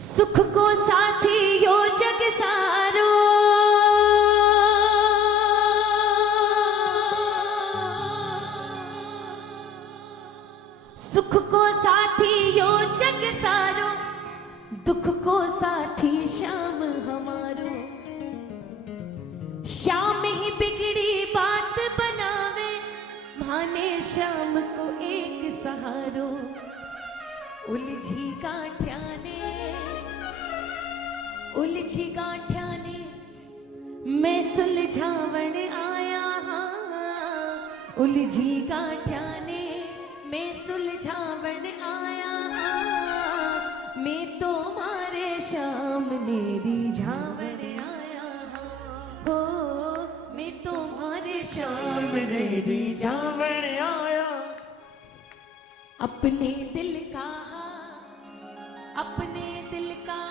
सुख को साथी यो जग सारो, सुख को साथी यो जग सारो, दुख को साथी श्याम हमारो। श्याम ही बिगड़ी बात बनावे, भाने श्याम को एक सहारो। उलझी गांठ्या ने मैं सुलझावण आया हाँ। उलझी गांठ्या ने मैं सुलझावण आया हाँ। मैं तो मारे श्याम ने रिझावण आया हाँ। हो मैं तो मारे श्याम ने रिझावण आया। अपने दिल का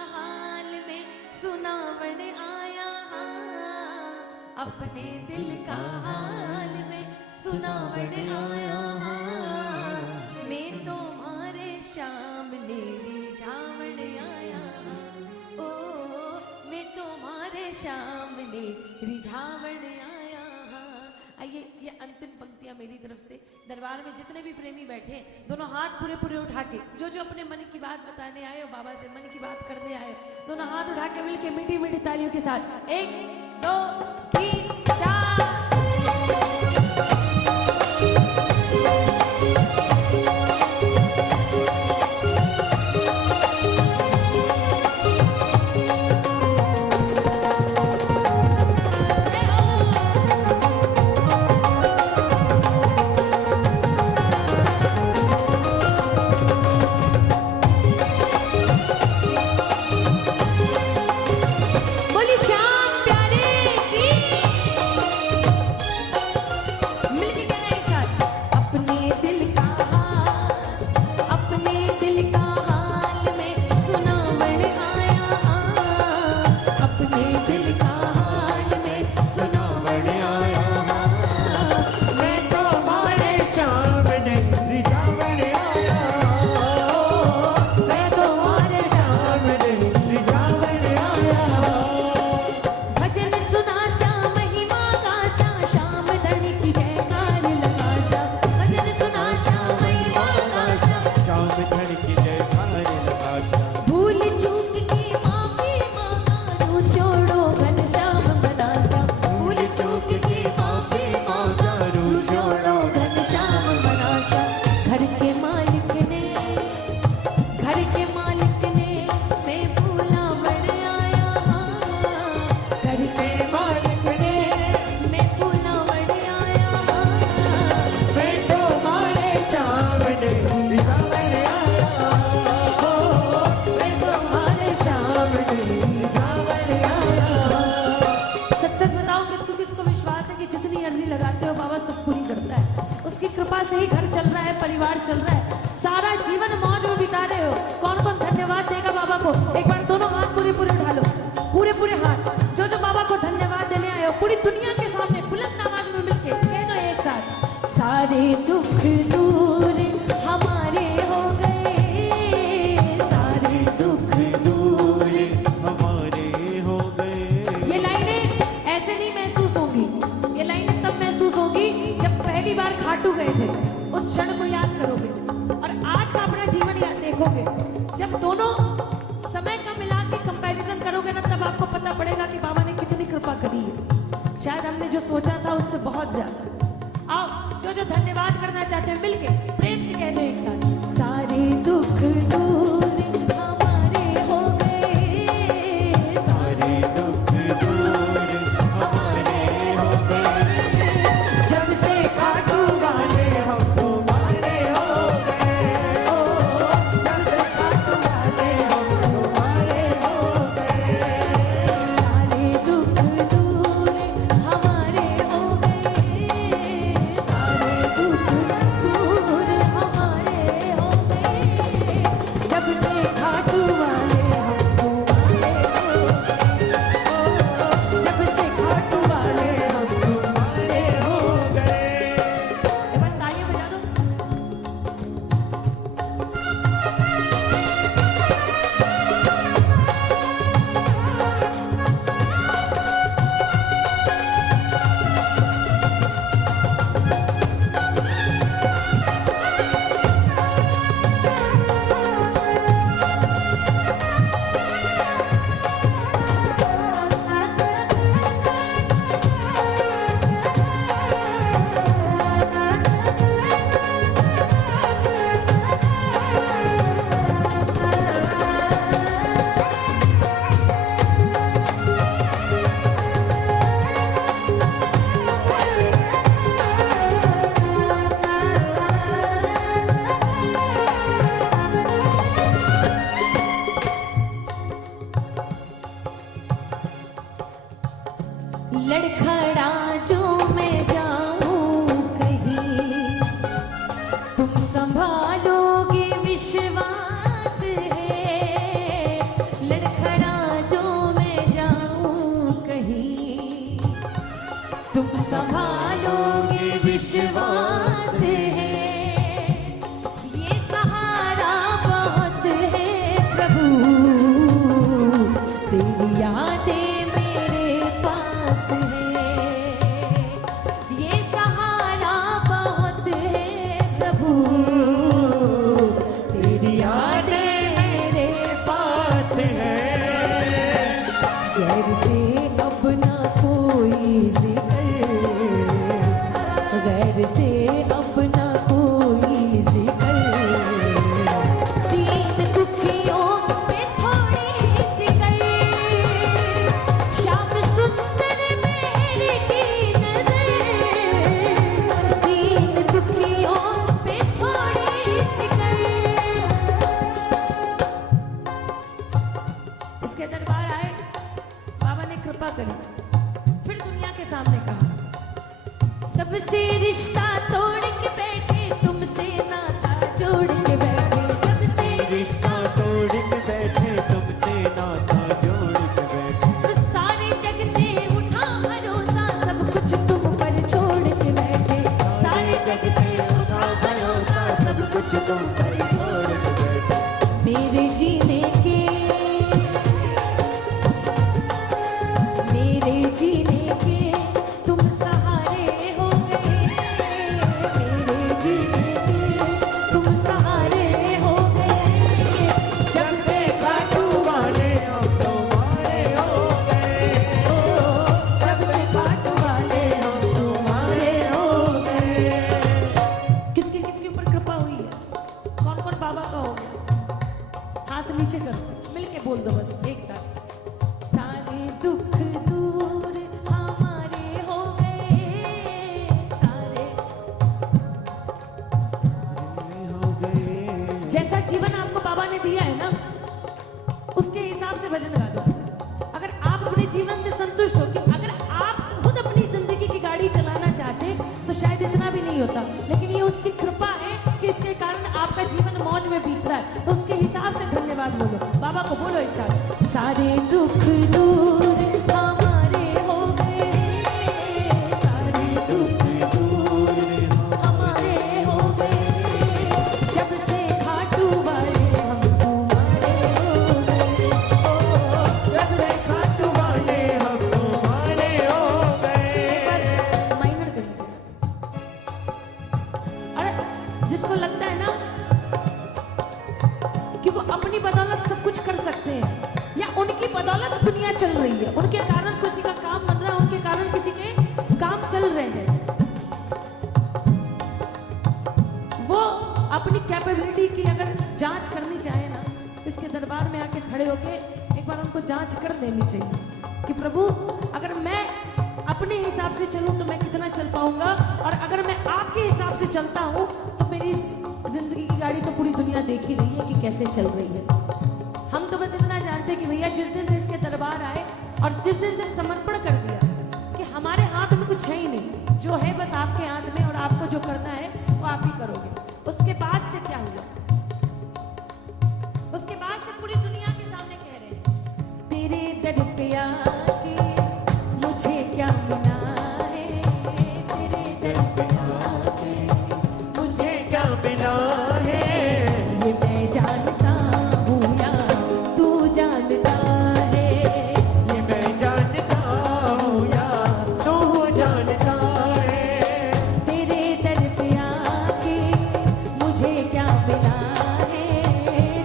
हाल में सुनावण आया हाँ। अपने दिल का हाल में सुनावण आया हाँ। मैं तुम्हारे श्याम ने रिझावण आया हाँ। ओ मैं तुम्हारे श्याम ने रिझावण आया हाँ। आइए ये अंतिम पंक्तियां मेरी तरफ से। दरबार में जितने भी प्रेमी बैठे हैं, दोनों हाथ पूरे पूरे उठा के, जो जो अपने मन की बात बताने आए हो, बाबा से मन की बात करने आए, दोनों हाथ उठा के मिलके मीठी मीठी तालियों के साथ 1 2 3 4। कृपा से ही घर चल रहा है, परिवार चल रहा है, सारा जीवन मौज में बिता रहे हो। कौन कौन धन्यवाद देगा बाबा को? एक बार दोनों हाथ पूरे पूरे उठा लो, पूरे पूरे हाथ। जो जो बाबा को धन्यवाद देने आए हो, पूरी दुनिया के सामने बुलंद आवाज में मिलके कह दो एक साथ, सारे दुख दूर हमारे हो गए, सारे दुख दूर हमारे हो गए। ये लाइनें ऐसे नहीं महसूस होंगी, ये लाइनें तब महसूस होगी जब पहली बार खाटू गए थे, उस क्षण को याद करोगे और आज का अपना जीवन याद देखोगे। जब दोनों समय का मिला के कंपैरिजन करोगे ना, तब आपको पता पड़ेगा कि बाबा ने कितनी कृपा करी है। शायद हमने जो सोचा था उससे बहुत ज्यादा। आओ जो जो धन्यवाद करना चाहते हैं मिलके प्रेम से कह दो एक साथ, सारे दुख दूर हमारे हो गए, सारे दुख दूर हमारे हो गए, जब से खाटू वाले हम तुम्हारे हो गए, ओ जब से खाटू वाले हम तुम्हारे हो गए, सारे दुख दूर हमारे हो गए, सारे दुख दूर हमारे हो गए, जब से लड़खड़ा जो मैं जाऊं कहीं, तुम संभालोगे विश्वास है। लड़खड़ा जो मैं जाऊं कहीं, तुम संभालोगे विश्वास है। ये सहारा बहुत है प्रभु, तेरी यादें मेरे पास है। ये सहारा बहुत है प्रभु, तेरी यादें मेरे पास है। गैर से अब ना कोई जिक्र, गैर से अब ना कोई जिक्र। दीन दुखियों पे थोड़ी सी कर, शाम सुंदर मेहर की नजर। दीन दुखियों पे थोड़ी सी कर। इसके दरबार आए, बाबा ने कृपा करी, फिर दुनिया के सामने कहा, सबसे रिश्ता तोड़ के बैठे, तुमसे नाता जोड़ के बैठे। सबसे रिश्ता तोड़ के बैठे, तुमसे नाता जोड़ के बैठे। तो सारे जग से उठा भरोसा, सब कुछ तुम पर छोड़ के बैठे। सारे जग से उठा भरोसा, सब कुछ तुम पर छोड़ के बैठे। मेरे जीने के, मेरे जीने के तुम सहारे हो गए। मेरे जीने के तुम सहारे हो गए। जब से खाटू वाले हम तुम्हारे हो गए। जब से खाटू वाले हम तुम्हारे हो गए। किसके किसके ऊपर कृपा हुई है? कौन कौन बाबा का हो गया? हाथ नीचे करो, मिलके बोल दो बस एक साथ। सारे दुख दूर हमारे हो गए। सारे हो गए। जैसा जीवन आपको बाबा ने दिया है ना, उसके हिसाब से भजन गा दो। अगर आप अपने जीवन से संतुष्ट हो, कि अगर आप खुद अपनी जिंदगी की गाड़ी चलाना चाहते तो शायद इतना भी नहीं होता, लेकिन ये उसकी कृपा है कि इसके कारण आपका जीवन मौज में बीत रहा है, तो उसके हिसाब से धन्यवाद बोलो। बाबा को बोलो एक साथ, सारे दुख दूर हमारे हो गए। सारे दुख दूर हमारे हो गए। जब से खाटू वाले हम तुम्हारे हो गए। जब से खाटू वाले हम तुम्हारे हो गए। माइनर कर लीजिए। अरे जिसको लगता है ना कि वो अपनी बदौलत सब कुछ कर सकते हैं, या उनकी बदौलत दुनिया चल रही है, उनके कारण किसी का काम बन रहा है, उनके कारण किसी के काम चल रहे हैं, वो अपनी कैपेबिलिटी की अगर जांच करनी चाहे ना, इसके दरबार में आके खड़े होके एक बार उनको जांच कर लेनी चाहिए कि प्रभु अगर मैं अपने हिसाब से चलूं तो मैं कितना चल पाऊंगा, और अगर मैं आपके हिसाब से चलता हूं तो मेरी जिंदगी की गाड़ी तो पूरी दुनिया देख ही रही है कि कैसे चल रही है। हम तो बस इतना जानते कि भैया जिस दिन से इसके दरबार आए और जिस दिन से समर्पण कर दिया कि हमारे हाथ में कुछ है ही नहीं, जो है बस आपके हाथ में, और आपको जो करना है वो आप ही करोगे। उसके बाद से क्या हुआ? उसके बाद से पूरी दुनिया के सामने कह रहे हैं, तेरे दर पे आके मुझे क्या मिला है। तेरे दर पे आके मुझे क्या मिला है? ये मैं जानता हूँ या तू जानता है। ये मैं जानता हूँ या तू जानता है। तेरे दर पे आके मुझे क्या मिला है।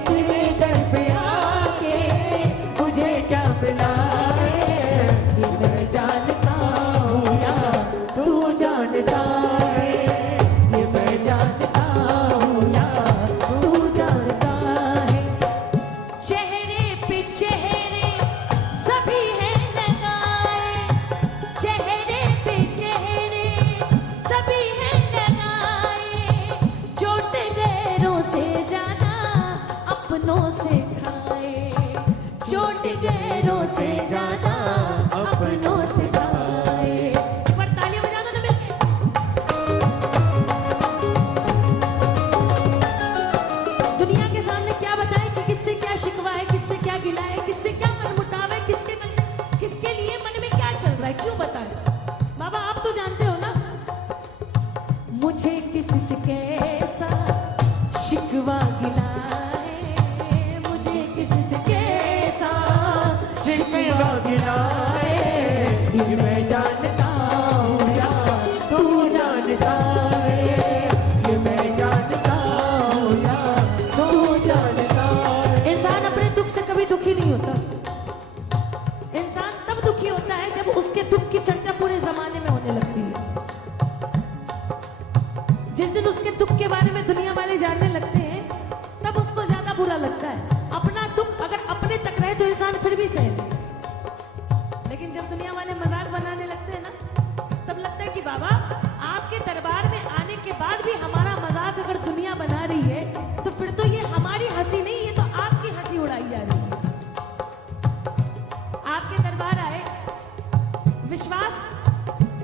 तेरे दर पे आके मुझे क्या मिला है।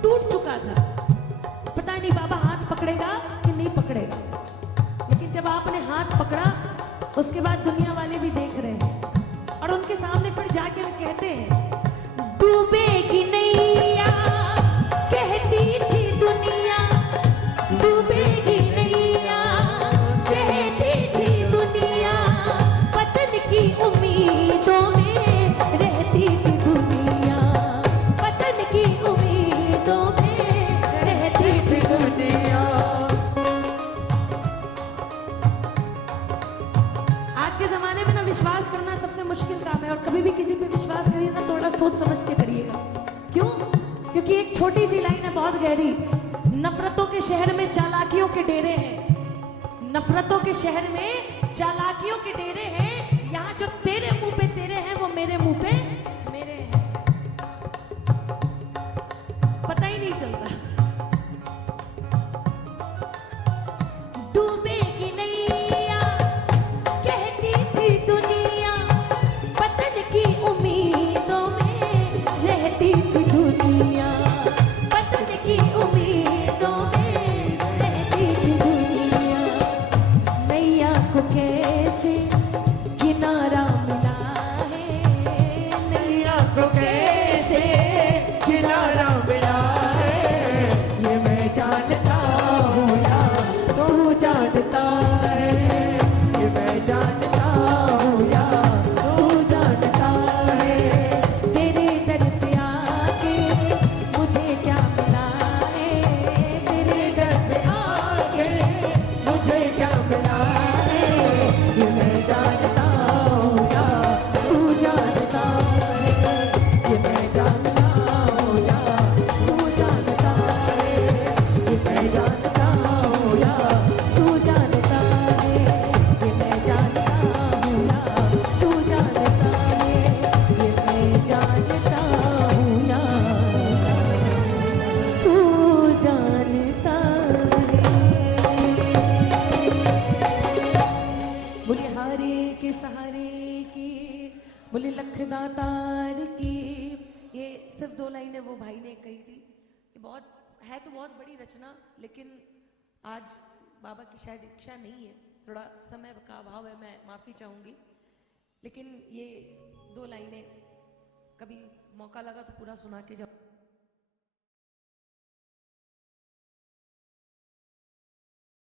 टूट चुका था। पता नहीं बाबा हाथ पकड़ेगा कि नहीं पकड़ेगा, लेकिन जब आपने हाथ पकड़ा उसके बाद दुनिया वाले भी देख रहे हैं और उनके सामने फिर जाके वो कहते हैं, डूबेगी नैया कहती थी दुनिया, डूबेगी नैया कहती थी दुनिया, पतन की उम्मीदों में रहती थी दुनिया, पतन की उम्मीदों में रहती थी दुनिया। आज के जमाने में ना विश्वास करना सबसे मुश्किल काम है, और कभी भी किसी पे विश्वास करिए ना थोड़ा सोच समझ के करिएगा। क्यों? क्योंकि एक छोटी सी लाइन है बहुत गहरी, नफरतों के शहर में चालाकियों के डेरे हैं, नफरतों के शहर में चालाकियों के डेरे हैं, यहाँ जो तेरे मुंह पे तेरे हैं वो मेरे मुंह पे मेरे हैं, पता ही नहीं चलता। डूबेगी नैया कहती थी दुनिया, पतन की उम्मीदों में रहती थी दुनिया, पतन की उम्मीदों में रहती थी दुनिया। नैया को कैसे किनारा मिला है, नैया को कैसे किनारा मिला है, ये मैं जानता हूँ या तू जानता है, ये मैं जानता हूँ या तू जानता है। तेरे दर पे आके मुझे क्या मिला है, तेरे दर पे आके मुझे क्या मिला है, ये मैं जानता हूँ या तू जानता है, ये मैं जानता हूँ या तू जानता है, ये मैं जानता हूँ या तू जानता है, ये मैं जानता हूँ या तू जानता है, ये मैं जानता हूँ या तू जानता है। बोले हारे के सहारे की, बोले लखदातार की। ये सिर्फ दो लाइनें वो भाई ने कही थी। ये बहुत है तो बहुत बड़ी रचना, लेकिन आज बाबा की शायद इच्छा नहीं है, थोड़ा समय का अभाव है, मैं माफी चाहूंगी। लेकिन ये दो लाइनें कभी मौका लगा तो पूरा सुना के जाओ।